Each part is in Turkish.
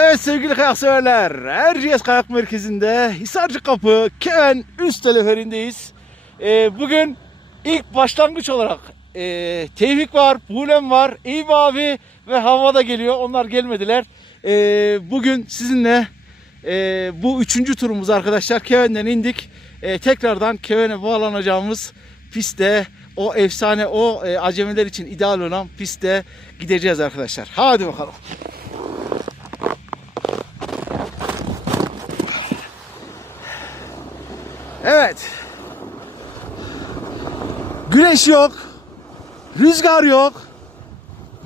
Evet sevgili kayak severler, Erciyes Kayak Merkezi'nde Hisarcı Kapı Keven üst teleferindeyiz. Ee, bugün ilk başlangıç olarak e, Tevfik var, Bulem var, Eyüp abi ve Havva da geliyor. Onlar gelmediler. Ee, bugün sizinle e, bu üçüncü turumuz arkadaşlar. Keven'den indik. E, tekrardan Keven'e bağlanacağımız pistte o efsane, o e, acemiler için ideal olan pistte gideceğiz arkadaşlar. Hadi bakalım. Evet. Güneş yok. Rüzgar yok.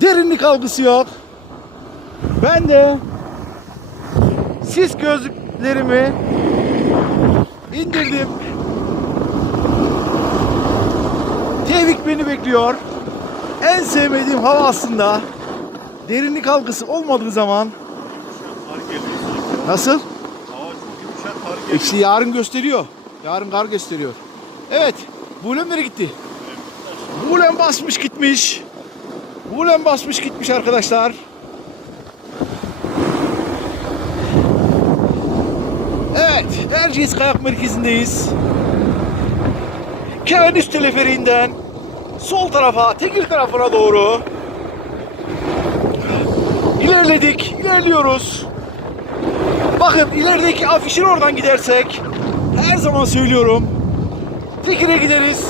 Derinlik algısı yok. Ben de sis gözlüklerimi indirdim. Tevfik beni bekliyor. En sevmediğim hava aslında derinlik algısı olmadığı zaman nasıl? Hava çok yumuşak. Eksi yarın gösteriyor. Yarın kar gösteriyor. Evet. Bulem nereye gitti? Bulem basmış gitmiş. Bulem basmış gitmiş arkadaşlar. Evet. Erciyes Kayak Merkezi'ndeyiz. Keven üst teleferiğinden sol tarafa, Tekir tarafına doğru ilerledik, ilerliyoruz. Bakın ilerideki afişin oradan gidersek her zaman söylüyorum Tekir'e gideriz.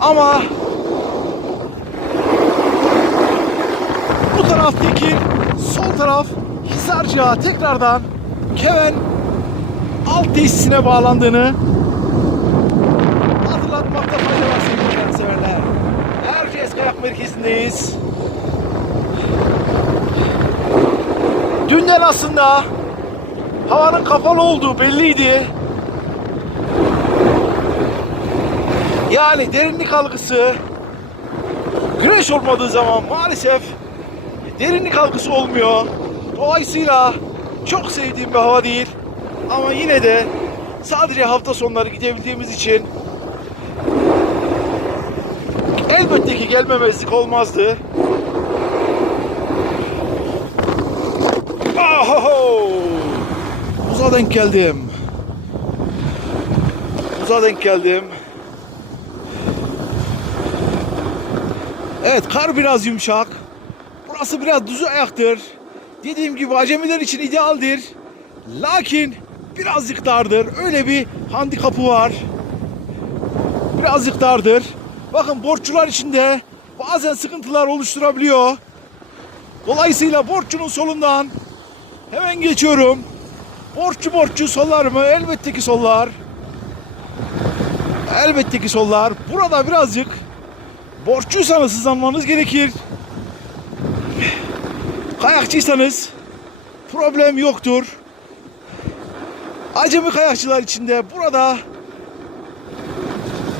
Ama bu taraf Tekir, sol taraf Hisarcığa tekrardan Keven alt tesisine bağlandığını hatırlatmakta fayda var sevgili severler. Erciyes Kayak Merkezi'ndeyiz. Dünden aslında havanın kapalı olduğu belliydi. Yani derinlik algısı güneş olmadığı zaman maalesef derinlik algısı olmuyor. Dolayısıyla çok sevdiğim bir hava değil. Ama yine de sadece hafta sonları gidebildiğimiz için elbette ki gelmemezlik olmazdı. Aho! Buza denk geldim. Buza denk geldim. Evet kar biraz yumuşak. Burası biraz düz ayaktır. Dediğim gibi acemiler için idealdir. Lakin birazcık dardır. Öyle bir handikapı var. Birazcık dardır. Bakın borçlular için de bazen sıkıntılar oluşturabiliyor. Dolayısıyla borçlunun solundan Hemen geçiyorum. Borçlu borçlu sollar mı? Elbette ki sollar. Elbette ki sollar. Burada birazcık borçluysanız hızlanmanız gerekir. Kayakçıysanız problem yoktur. Acemi kayakçılar için de burada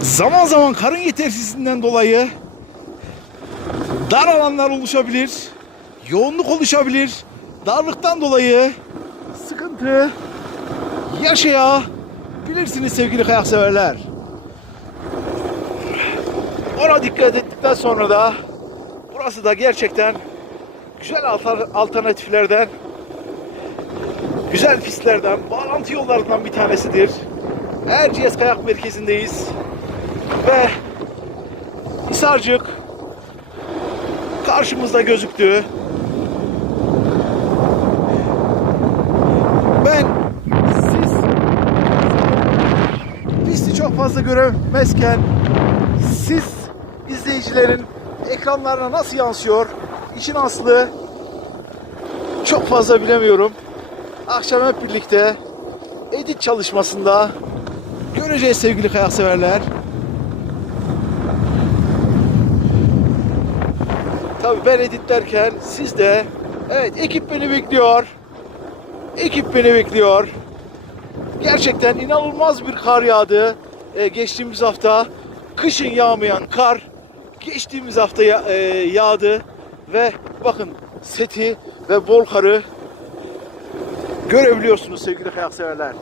zaman zaman karın yetersizliğinden dolayı dar alanlar oluşabilir. Yoğunluk oluşabilir darlıktan dolayı sıkıntı yaşayabilirsiniz sevgili kayak severler. Ona dikkat ettikten sonra da burası da gerçekten güzel alter- alternatiflerden güzel pistlerden, bağlantı yollarından bir tanesidir. Erciyes Kayak Merkezi'ndeyiz. Ve Hisarcık karşımızda gözüktü. Ben siz pisti çok fazla göremezken siz izleyicilerin ekranlarına nasıl yansıyor işin aslı çok fazla bilemiyorum. Akşam hep birlikte edit çalışmasında göreceğiz sevgili kayak severler. Tabii ben editlerken siz de evet ekip beni bekliyor. Ekip beni bekliyor. Gerçekten inanılmaz bir kar yağdı. Ee, geçtiğimiz hafta kışın yağmayan kar geçtiğimiz hafta ya- e, yağdı ve bakın seti ve bol karı görebiliyorsunuz sevgili kayak severler.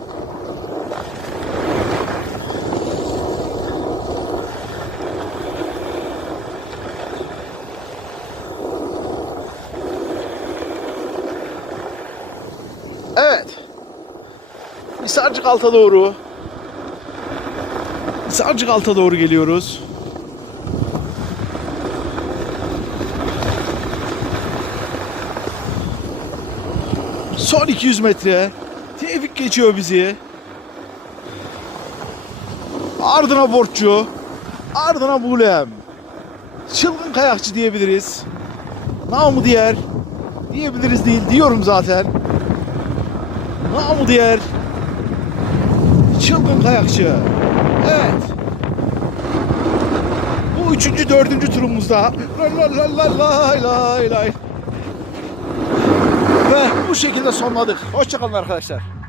Evet. Hisarcık alta doğru. Hisarcık alta doğru geliyoruz. Son 200 metre. Tevfik geçiyor bizi. Ardına borçlu. Ardına bulem. Çılgın kayakçı diyebiliriz. Namı diğer. Diyebiliriz değil diyorum zaten. Namı diğer. Çılgın kayakçı. Evet. Bu üçüncü, dördüncü turumuzda. La la la la lay lay lay. Ve bu şekilde sonladık. Hoşçakalın arkadaşlar.